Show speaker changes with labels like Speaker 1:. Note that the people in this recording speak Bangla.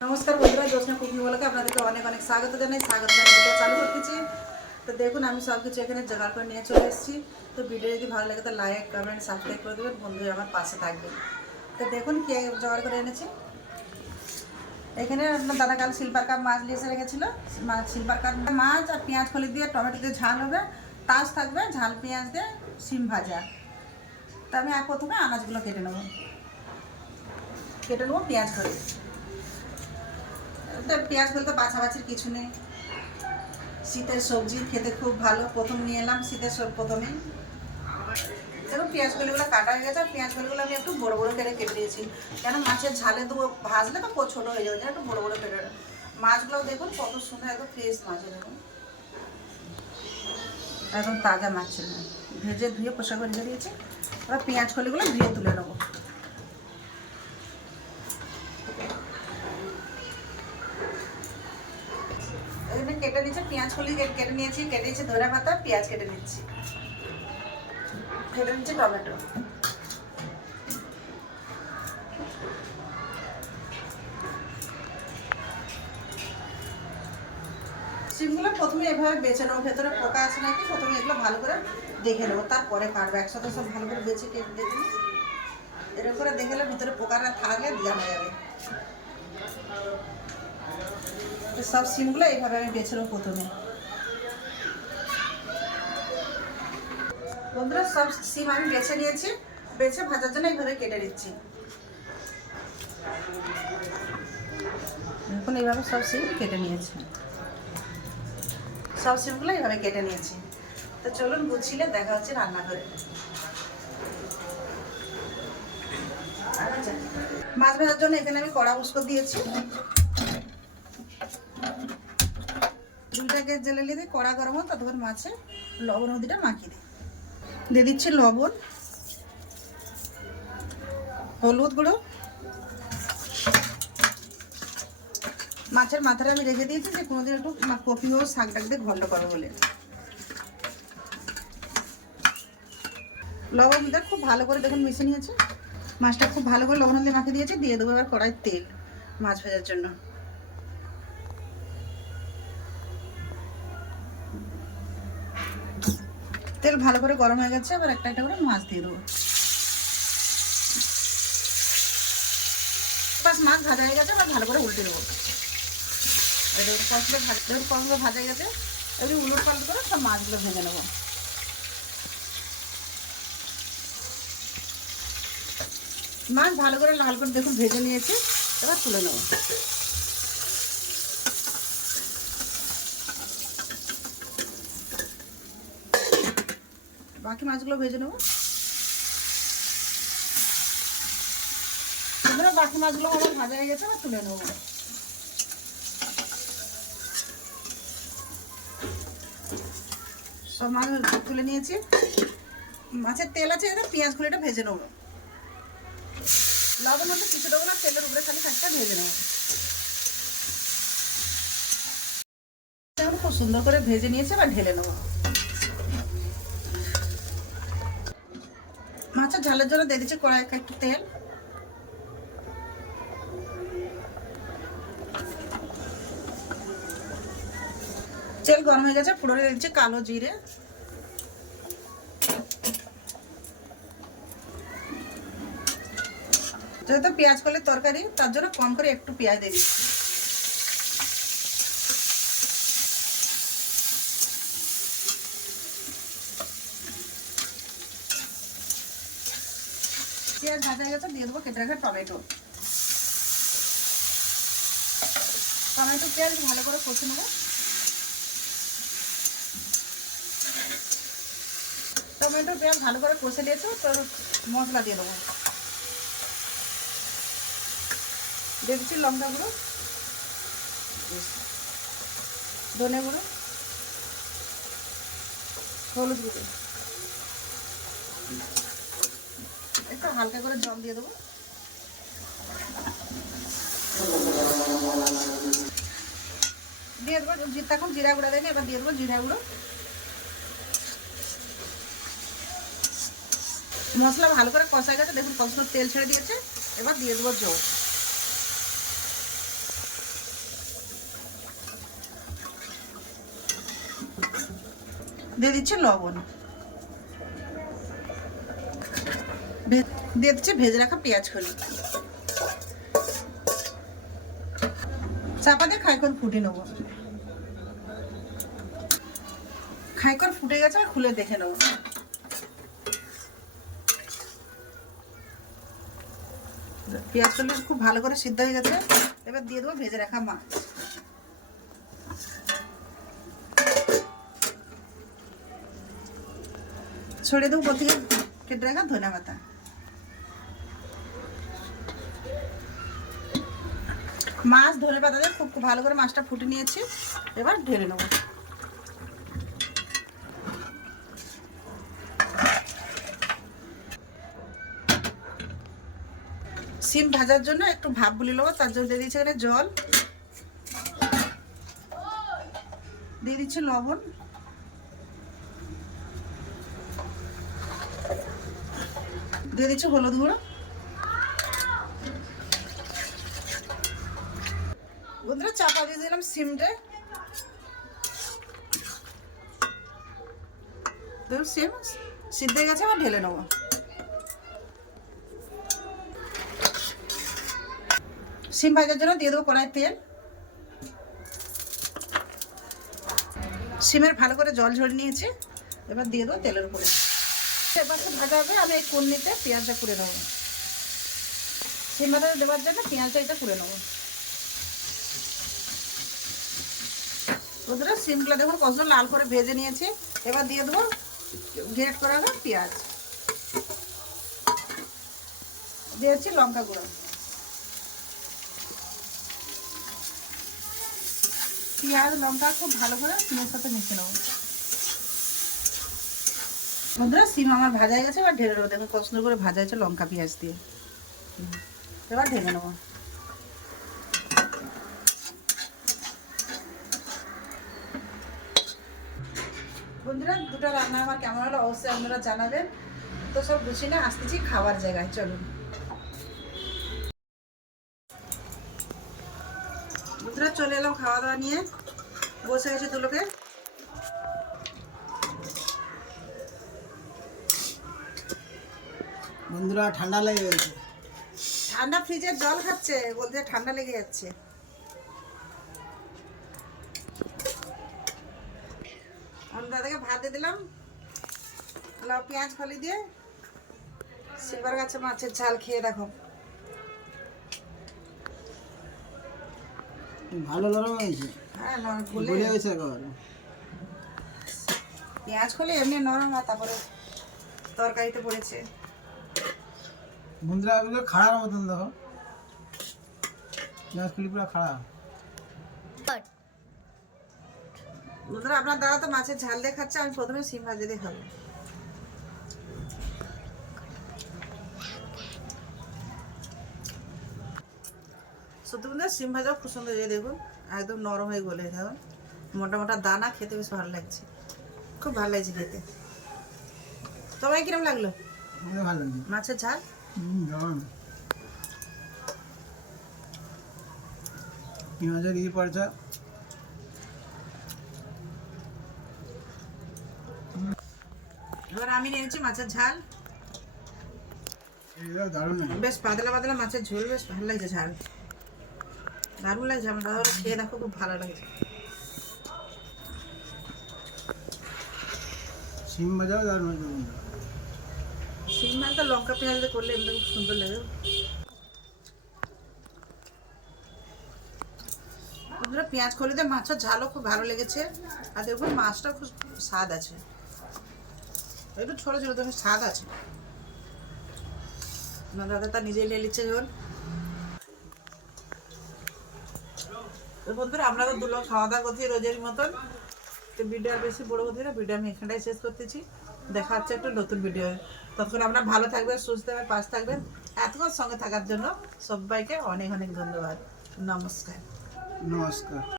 Speaker 1: নমস্কার বন্ধুরা জ্যোৎস্না কুকিং বলকে আপনাদেরকে অনেক অনেক স্বাগত জানাই। স্বাগত জানাই চালু করতেছি। তো দেখুন, আমি সব কিছু এখানে জোগাড় করে নিয়ে চলে এসেছি। তো ভিডিও যদি ভালো লাগে, তো লাইক কমেন্ট সাবস্ক্রাইব করে দেবেন। বন্ধু আমার পাশে থাকবেন। তো দেখুন, কে জোগাড় করে এনেছি। এখানে আপনার দাদা কাল সিলভার কাপ মাছ নিয়ে এসে রেখেছিল। মাছ সিলভার কাপ মাছ আর পেঁয়াজ কলি দিয়ে টমেটো দিয়ে ঝাল হবে। তাজ থাকবে, ঝাল, পেঁয়াজ দিয়ে সিম ভাজা। তো আমি প্রথমে আনাজগুলো কেটে নেব। কেটে নেব পেঁয়াজ তো পেঁয়াজ বলতে বাছাবাছির কিছু নেই। শীতের সবজি খেতে খুব ভালো। প্রথম নিয়ে এলাম শীতের সব প্রথমে। দেখুন পেঁয়াজগুলিগুলো কাটা হয়ে গেছে, আর পেঁয়াজগুলিগুলো আমি একটু বড় বড় করে কেটে দিয়েছি কেন, মাছের ঝালে দেবো ভাজলে তো ছোটো হয়ে যাবে একটু বড় বড় কেটে মাছগুলো দেখুন, কত সুন্দর, একদম ফ্রেশ মাছ দেখুন। একদম তাজা মাছ ছিল। ভেজে ধুয়ে পোষা করে দিয়েছি। এবার পেঁয়াজ কলিগুলো ধুয়ে তুলে নেব এখানে কলি কেটে নিয়েছি কেটে নিয়েছি ধরে পাতা, পেঁয়াজ কেটে নিচ্ছি। কেটে নিচ্ছি টমেটো। সিমগুলো প্রথমে এভাবে বেছে নেব। ভেতরে পোকা আছে নাকি? প্রথমে এগুলো ভালো করে দেখে নেব। তারপরে কাটবো একসাথে সব ভালো করে বেছে কেটে দেখে এরকম করে দেখে ভিতরে পোকাটা থাকলে দেওয়া হয়ে যাবে। সব সিমগুলো এইভাবে আমি বেছে নেব প্রথমে। বন্ধুরা, সব সিম আমি বেছে নিয়েছি। বেছে ভাজার জন্য এইভাবে কেটে দিচ্ছি এখন এইভাবে সব সিম কেটে নিয়েছি। সব সিমগুলো এইভাবে কেটে নিয়েছি। তো চলুন গুছিয়ে দেখা হচ্ছে রান্নাঘরে মাছ ভাজার জন্য এখানে আমি কড়া উস্কো দিয়েছি। দুইটাকে জেলে নিয়ে দিই, কড়া গরম হোক ততক্ষণ মাছে লবণ হলদিটা মাখিয়ে দিই। দিয়ে দিচ্ছি লবণ, হলুদ গুঁড়ো। মাছের মাথাটা আমি রেখে দিয়েছি যে কোনোদিন একটু কপি হোক শাক টাক দিয়ে ঘন্ট করব বলে। লবণ দিয়ে খুব ভালো করে দেখুন মিশে নিয়েছে। মাছটা খুব ভালো করে লবণ দিয়ে মাখিয়ে দিয়েছি, দিয়ে দেবো এবার কড়াই তেল মাছ ভাজার জন্য। তেল ভালো করে গরম হয়ে গেছে, এবার একটা একটা করে মাছ দিয়ে দেবো। পাঁচ মাছ ভাজা হয়ে গেছে, এবার ভালো করে উল্টে দেবো। কষলে ভাজা কষলে ভাজা গেছে। এবার উলট পাল্ট করে সব মাছগুলো ভেজে নেব। মাছ ভালো করে লাল করে দেখুন ভেজে নিয়েছি, এবার তুলে নেব। বাকি মাছগুলো ভেজে নেব। বাকি মাছগুলো আমার ভাজা হয়ে গেছে, এবার তুলে নেব। সব মাছ তুলে নিয়েছি। মাছের তেল আছে এটা পেঁয়াজগুলো এটা ভেজে নেব। লবণ হচ্ছে কিছু দেবো না, তেলের উপরে খালি খাটটা ভেজে নেব। খুব সুন্দর করে ভেজে নিয়েছে, এবার ঢেলে নেব। মাছের ঝালের জন্য দিয়ে দিচ্ছি কড়াই একটু তেল। তেল গরম হয়ে গেছে দিয়ে দিচ্ছি কালো জিরে। যেহেতু পেঁয়াজ করলে তরকারি, তার জন্য কম করে একটু পেঁয়াজ দিয়ে দিচ্ছি। পেঁয়াজ ভাজা হয়ে গেছে, দিয়ে দেবো কেটে রাখা টমেটো। টমেটো পেঁয়াজ ভালো করে কষে নেব। টমেটো পেঁয়াজ ভালো করে কষে নিয়েছো, তো মশলা দিয়ে দেবো। দিচ্ছি লঙ্কা গুঁড়ো, ধনে গুঁড়ো, হলুদ গুঁড়ো। একটু হালকা করে জল দিয়ে দেবো। দিয়ে দেবো তখন জিরা গুঁড়া দেয়নি, এবার দিয়ে দেবো জিরা গুঁড়ো। মশলা ভালো করে কষা গেছে, দেখুন কত তেল ছেড়ে দিয়েছে, এবার দিয়ে দেবো জল। দিয়ে দিচ্ছে লবণ। দিয়ে দিচ্ছি, ভেজে রাখা পেঁয়াজ কলি চাপা দিয়ে খাইকর ফুটে নেব। খাইকর ফুটে গেছে আর খুলে দেখে নেব। পেঁয়াজ কলি খুব ভালো করে সিদ্ধ হয়ে গেছে, এবার দিয়ে দেবো ভেজে রাখা মাছ। ছড়িয়ে দেবো প্রতি কেটে রাখা ধনে মাছ ধনে পাতা দিয়ে খুব ভালো করে মাছটা ফুটে নিয়েছি। এবার ঢেলে নেব। সিম ভাজার জন্য একটু ভাপ বুলি নেব, তার জন্য দিয়ে দিচ্ছি এখানে জল। দিয়ে দিচ্ছি লবণ। দিয়ে দিচ্ছি হলুদ গুঁড়ো বন্ধুরা দিলাম সিমটা। দেখুন সিম সিদ্ধ গেছে আবার ঢেলে নেব। সিম ভাজার জন্য দিয়ে দেবো কড়াই তেল। সিমের ভালো করে জল ঝরে নিয়েছি। এবার দিয়ে দেবো তেলের উপরে। এবার তো ভাজা হবে, আমি এই কন্নিতে পেঁয়াজটা করে নেব। সিম ভাজা দেওয়ার জন্য পেঁয়াজটা এটা করে নেব। বন্ধুরা সিমগুলো দেখুন, কত লাল করে ভেজে নিয়েছি। এবার দিয়ে দেবো গ্রেট করা পেঁয়াজ। দিয়েছি লঙ্কা গুঁড়ো। পেঁয়াজ, লঙ্কা খুব ভালো করে সিমের সাথে মিশে নেব। বন্ধুরা, সিম আমার ভাজা গেছে, এবার ঢেলে নেব দেখুন সুন্দর করে ভাজা হয়েছে লঙ্কা পেঁয়াজ দিয়ে। এবার ঢেলে নেব। বন্ধুরা দুটো রান্না আমার কেমন হলো অবশ্যই আপনারা জানাবেন। তো সব গুছিয়ে না আসতেছি খাবার জায়গায় চলুন। বন্ধুরা চলে এলাম খাওয়া দাওয়া নিয়ে। বসে গেছে দুলোকে
Speaker 2: বন্ধুরা ঠান্ডা লেগে গেছে।
Speaker 1: ঠান্ডা ফ্রিজের জল খাচ্ছে বলতে ঠান্ডা লেগে যাচ্ছে। দিয়ে দিলাম। লাউ পেঁয়াজ ফলি দিয়ে সিলভার গাছে মাছের ঝাল খেয়ে দেখো।
Speaker 2: ভালো নরম হয়েছে।
Speaker 1: হ্যাঁ নরম
Speaker 2: গলে গেছে একেবারে
Speaker 1: পেঁয়াজ খুলে এমনি নরম আর তারপরে তরকারিতে পড়েছে।
Speaker 2: বন্ধুরা এগুলো খাড়ার মতন দেখো। পেঁয়াজ খুলি পুরো খাড়া।
Speaker 1: বন্ধুরা আপনার দাদা তো মাছের ঝাল দিয়ে খাচ্ছে আমি প্রথমে সিম ভাজি দিয়ে খাব সত্যি বন্ধুরা সিম ভাজাও খুব সুন্দর হয়ে দেখুন একদম নরম হয়ে গলে দেখুন। মোটা মোটা দানা খেতে বেশ ভালো লাগছে খুব ভালো লাগছে খেতে। তোমায় কিরম লাগল? মাছের ঝাল?
Speaker 2: পেঁয়াজের ই পড়ছে
Speaker 1: এবার আমি নিয়েছি মাছের ঝাল। বেশ পাতলা পাতলা মাছের ঝোল বেশ ভালো লাগছে ঝাল। দারুণ লাগছে আমার দাদা খেয়ে দেখো খুব ভালো লাগছে।
Speaker 2: সিম ভাজাও দারুণ হয়েছে
Speaker 1: শিম মাছ লঙ্কা পেঁয়াজ করলে এমনি খুব সুন্দর লাগে। বন্ধুরা পেঁয়াজ খলিতে মাছের ঝালও খুব ভালো লেগেছে। আর দেখুন মাছটা খুব স্বাদ আছে। একটু ছোটো ছোটো দেখুন স্বাদ আছে। না, দাদা তা নিজেই নিয়ে নিচ্ছে যখন। বন্ধুরা, আমরা তো দুলো খাওয়া দাওয়া করছি রোজের মতন। তো ভিডিও বেশি বড় করছি না ভিডিও আমি এখানটাই শেষ করতেছি। দেখা হচ্ছে একটা নতুন ভিডিও তখন আপনারা ভালো থাকবেন, সুস্থ থাকবেন, পাশ থাকবেন। এতক্ষণ সঙ্গে থাকার জন্য সবাইকে অনেক অনেক ধন্যবাদ। নমস্কার।
Speaker 2: নমস্কার।